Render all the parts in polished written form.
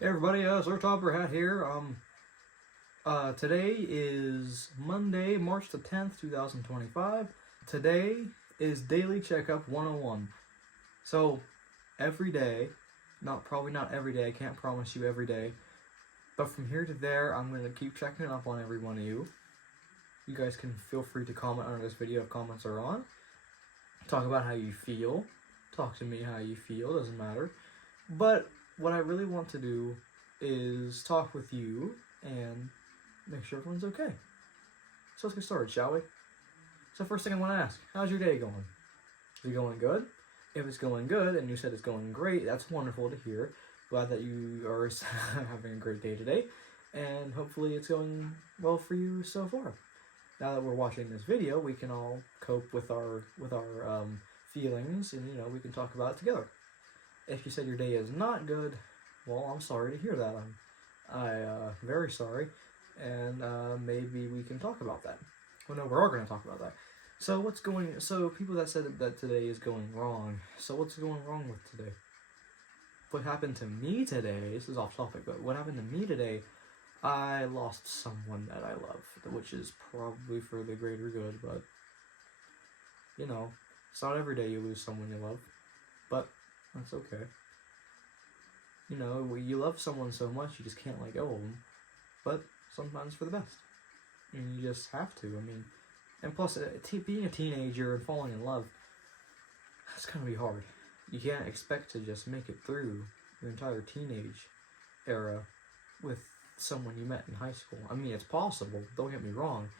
Hey everybody, Sir Topper Hat here. Today is Monday, March the 10th, 2025. Today is Daily Checkup 101. So, every day, probably not every day, I can't promise you every day, but from here to there, I'm going to keep checking up on every one of you. You guys can feel free to comment under this video if comments are on. Talk about how you feel. Talk to me how you feel, doesn't matter. But what I really want to do is talk with you and make sure everyone's okay. So let's get started, shall we? So first thing I want to ask, how's your day going? Is it going good? If it's going good and you said it's going great, that's wonderful to hear. Glad that you are having a great day today, and hopefully it's going well for you so far. Now that we're watching this video, we can all cope with our feelings, and we can talk about it together. If you said your day is not good, well, I'm sorry to hear that. I'm very sorry, and maybe we can talk about that. Well, no, we are going to talk about that. So people that said that today is going wrong. So what's going wrong with today? What happened to me today? This is off topic, but what happened to me today? I lost someone that I love, which is probably for the greater good. But it's not every day you lose someone you love, but that's okay. You love someone so much you just can't let go of them, but sometimes for the best. And you just have to. And plus, being a teenager and falling in love, that's gonna be hard. You can't expect to just make it through your entire teenage era with someone you met in high school. It's possible, don't get me wrong,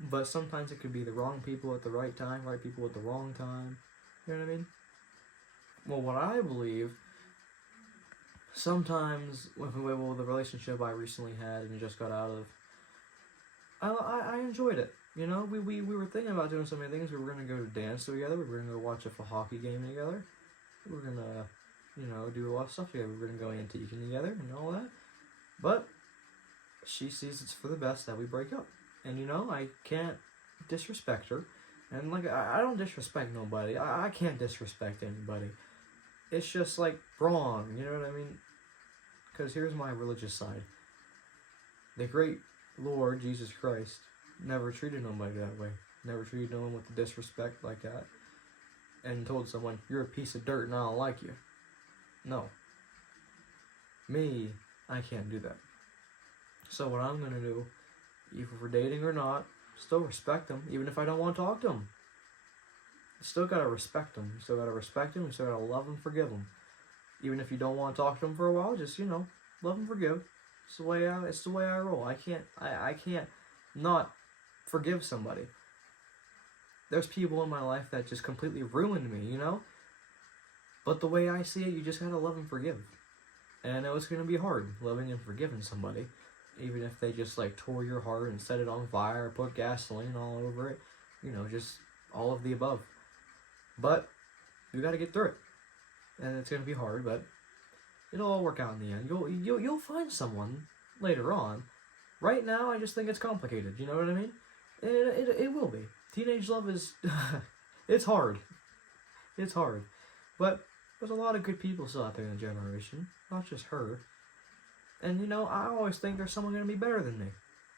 but sometimes it could be the wrong people at the right time, right people at the wrong time. You know what I mean? Well, what I believe, sometimes with the relationship I recently had and just got out of, I enjoyed it. We were thinking about doing so many things. We were going to go to dance together. We were going to go watch a hockey game together. We were going to, do a lot of stuff together. We were going to go antiquing together and all that. But she sees it's for the best that we break up. And, I can't disrespect her. And, I don't disrespect nobody. I can't disrespect anybody. It's just, wrong, you know what I mean? Because here's my religious side. The great Lord, Jesus Christ, never treated nobody that way. Never treated no one with disrespect like that. And told someone, you're a piece of dirt and I don't like you. No. Me, I can't do that. So what I'm going to do, if we're dating or not, still respect them, even if I don't want to talk to them. You still gotta respect them. You still gotta respect them. You still gotta love and forgive them. Even if you don't want to talk to them for a while, just love and forgive. It's the way I roll. I can't not forgive somebody. There's people in my life that just completely ruined me, But the way I see it, you just gotta love and forgive. And I know it's gonna be hard loving and forgiving somebody, even if they just tore your heart and set it on fire, put gasoline all over it, just all of the above. But you got to get through it, and it's gonna be hard, but it'll all work out in the end. You'll find someone later on. Right now, I just think it's complicated. You know what I mean? It will be. Teenage love is it's hard. It's hard, but there's a lot of good people still out there in the generation, not just her. And I always think there's someone gonna be better than me.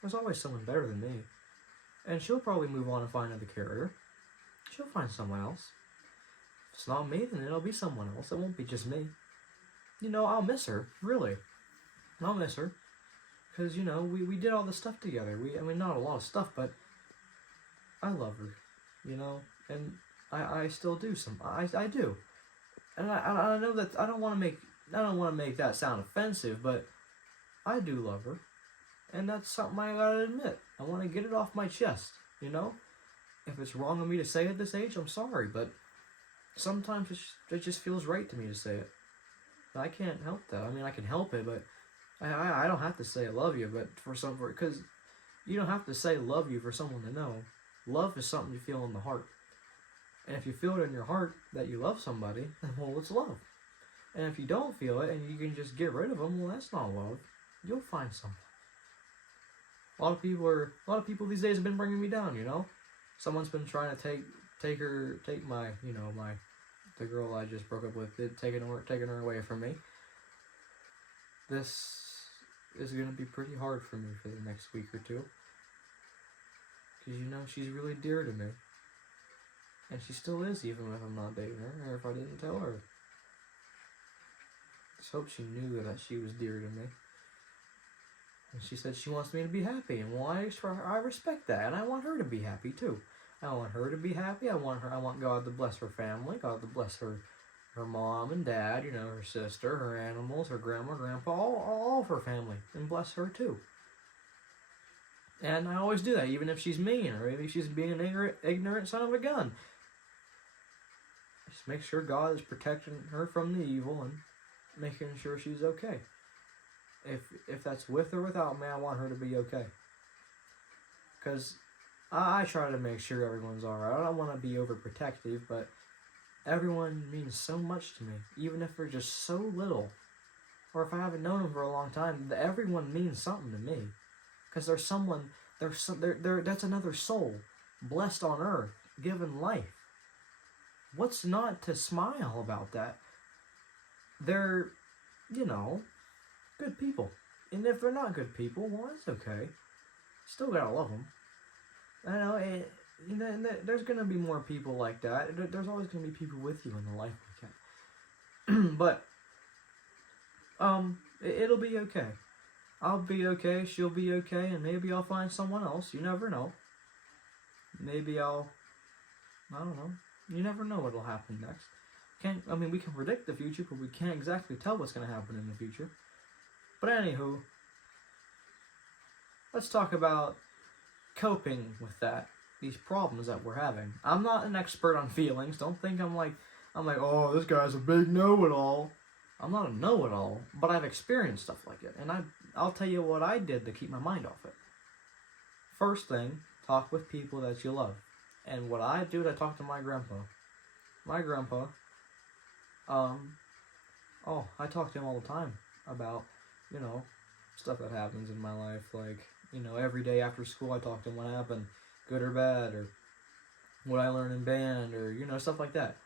There's always someone better than me, and she'll probably move on and find another carrier. She'll find someone else. If it's not me, then it'll be someone else. It won't be just me. I'll miss her, really. I'll miss her. Because, we did all this stuff together. Not a lot of stuff, but I love her, and I still do I do. And I know that I don't want to make that sound offensive, but I do love her. And that's something I gotta admit. I want to get it off my chest, If it's wrong of me to say it at this age, I'm sorry, but sometimes it just feels right to me to say it. I can't help that. I can help it, but I don't have to say I love you, but because you don't have to say love you for someone to know. Love is something you feel in the heart. And if you feel it in your heart that you love somebody, then, well, it's love. And if you don't feel it and you can just get rid of them, well, that's not love. You'll find someone. A lot of people these days have been bringing me down, Someone's been trying to take my, the girl I just broke up with, taking her away from me. this is gonna be pretty hard for me for the next week or two. Because, you know, she's really dear to me. And she still is, even if I'm not dating her, or if I didn't tell her. Just hope she knew that she was dear to me. And she said she wants me to be happy, and well, I respect that, and I want her to be happy too. I want her to be happy. I want God to bless her family, God to bless her mom and dad, you know, her sister, her animals, her grandma, grandpa, all of her family, and bless her too. And I always do that, even if she's mean, or maybe she's being an ignorant son of a gun. Just make sure God is protecting her from the evil and making sure she's okay. If that's with or without me, I want her to be okay. Because I try to make sure everyone's alright. I don't want to be overprotective, but everyone means so much to me, even if they're just so little. Or if I haven't known them for a long time, everyone means something to me. Because there's someone, that's another soul, blessed on earth, given life. What's not to smile about that? They're, you know, good people. And if they're not good people, well, that's okay. Still gotta love them. I know, there's gonna be more people like that. There's always gonna be people with you in the life we can. But, it'll be okay. I'll be okay, she'll be okay, and maybe I'll find someone else. You never know. Maybe I don't know. You never know what'll happen next. We can predict the future, but we can't exactly tell what's going to happen in the future. But anywho, let's talk about coping with these problems that we're having. I'm not an expert on feelings. Don't think I'm like, oh, this guy's a big know-it-all. I'm not a know-it-all, but I've experienced stuff like it, and I'll tell you what I did to keep my mind off it. First thing, talk with people that you love. And what I do is I talk to my grandpa. My grandpa, I talk to him all the time about, you know, stuff that happens in my life. Like, you know, every day after school I talk to him what happened, good or bad, or what I learned in band, or, you know, stuff like that.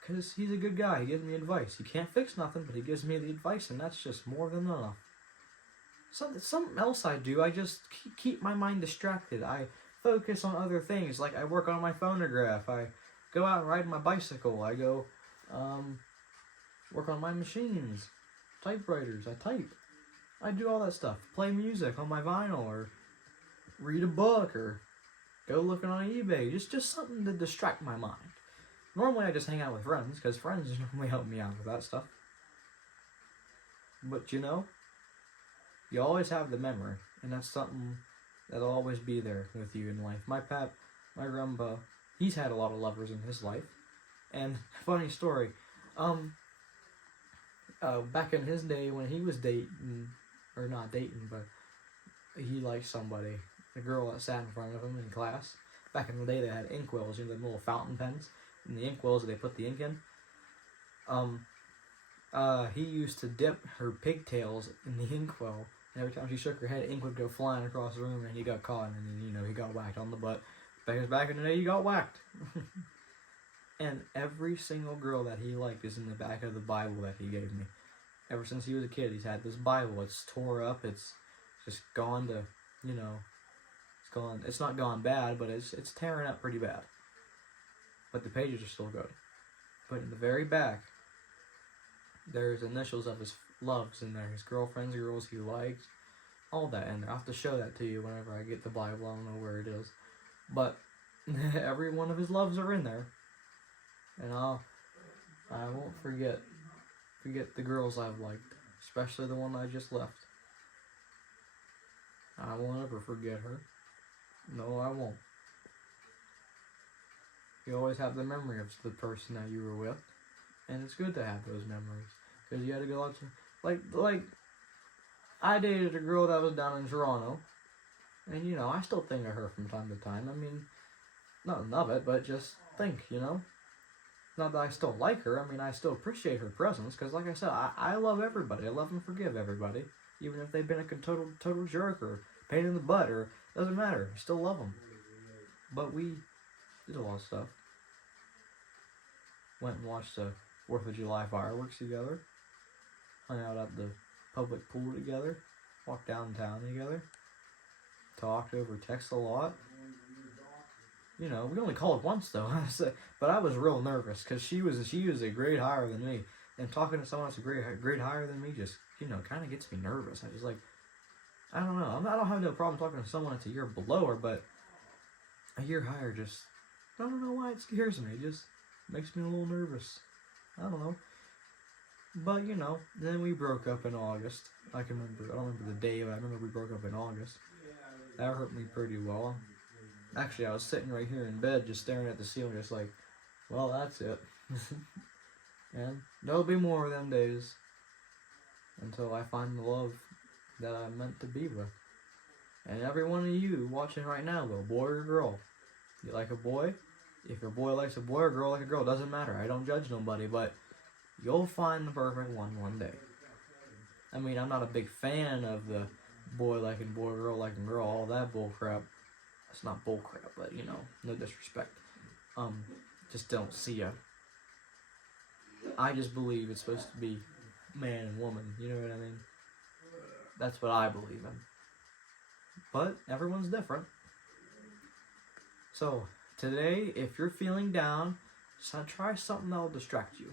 Because he's a good guy. He gives me advice. He can't fix nothing, but he gives me the advice, and that's just more than enough. Something else I do, I just keep my mind distracted. I focus on other things, like I work on my phonograph. I go out and ride my bicycle. I go work on my machines, typewriters. I type. I do all that stuff. Play music on my vinyl, or read a book, or go looking on eBay. Just something to distract my mind. Normally I just hang out with friends, because friends normally help me out with that stuff. But you know, you always have the memory, and that's something that'll always be there with you in life. My grandpa, he's had a lot of lovers in his life. And funny story, back in his day when he was dating, or not dating, but he liked somebody, a girl that sat in front of him in class. Back in the day they had inkwells, you know, the little fountain pens, and the inkwells that they put the ink in. He used to dip her pigtails in the inkwell. And every time she shook her head, ink would go flying across the room, and he got caught, and then, you know, he got whacked on the butt. Because back in the day, he got whacked. And every single girl that he liked is in the back of the Bible that he gave me. Ever since he was a kid, he's had this Bible. It's tore up. It's just gone to, you know, it's gone. It's not gone bad, but it's tearing up pretty bad. But the pages are still good. But in the very back, there's initials of his loves in there, his girlfriends, girls he liked, all that in there. I'll have to show that to you whenever I get the Bible. I don't know where it is, but every one of his loves are in there, and I won't forget the girls I've liked, especially the one I just left. I won't ever forget her. No, I won't. You always have the memory of the person that you were with, and it's good to have those memories, because you had to go out to, like, I dated a girl that was down in Toronto, and, you know, I still think of her from time to time. I mean, nothing of it, but just think, you know. Not that I still like her. I mean, I still appreciate her presence, because, like I said, I love everybody. I love and forgive everybody, even if they've been a total jerk or pain in the butt, or doesn't matter. I still love them. But we did a lot of stuff. Went and watched the 4th of July fireworks together. Hung out at the public pool together, walked downtown together, talked over text a lot. You know, we only called once though, but I was real nervous because she was a grade higher than me, and talking to someone that's a grade higher than me just, you know, kind of gets me nervous. I just like, I don't know. I don't have no problem talking to someone that's a year below her, but a year higher just, I don't know why it scares me. It just makes me a little nervous. I don't know. But, you know, then we broke up in August. I don't remember the day, but I remember we broke up in August. That hurt me pretty well. Actually, I was sitting right here in bed just staring at the ceiling just like, well, that's it. And there'll be more of them days until I find the love that I'm meant to be with. And every one of you watching right now, though, boy or girl, you like a boy? If your boy likes a boy or girl like a girl, doesn't matter. I don't judge nobody, but you'll find the perfect one day. I mean, I'm not a big fan of the boy liking boy, girl liking girl, all that bull crap. It's not bull crap, but, you know, no disrespect. Just don't see ya. I just believe it's supposed to be man and woman, you know what I mean? That's what I believe in. But everyone's different. So, today, if you're feeling down, just try something that'll distract you.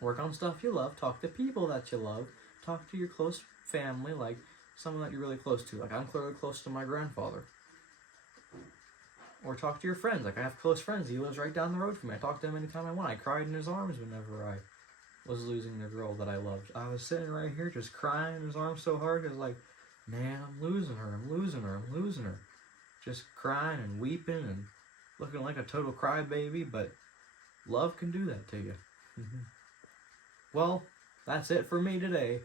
Work on stuff you love, talk to people that you love, talk to your close family, like someone that you're really close to. Like, I'm clearly close to my grandfather. Or talk to your friends. Like, I have close friends. He lives right down the road from me. I talk to him anytime I want. I cried in his arms whenever I was losing the girl that I loved. I was sitting right here just crying in his arms so hard. It was like, man, I'm losing her. I'm losing her. I'm losing her. Just crying and weeping and looking like a total crybaby. But love can do that to you. Well, that's it for me today.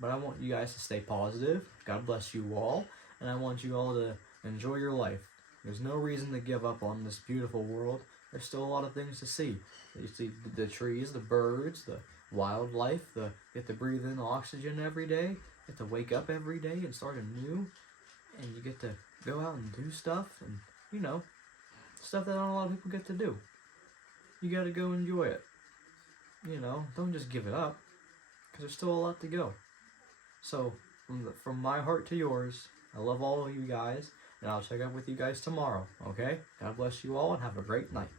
But I want you guys to stay positive. God bless you all. And I want you all to enjoy your life. There's no reason to give up on this beautiful world. There's still a lot of things to see. You see the trees, the birds, the wildlife, you get to breathe in oxygen every day, you get to wake up every day and start anew, and you get to go out and do stuff, and, you know, stuff that not a lot of people get to do. You gotta go enjoy it. You know, don't just give it up, because there's still a lot to go. So, from my heart to yours, I love all of you guys. And I'll check up with you guys tomorrow, okay? God bless you all and have a great night.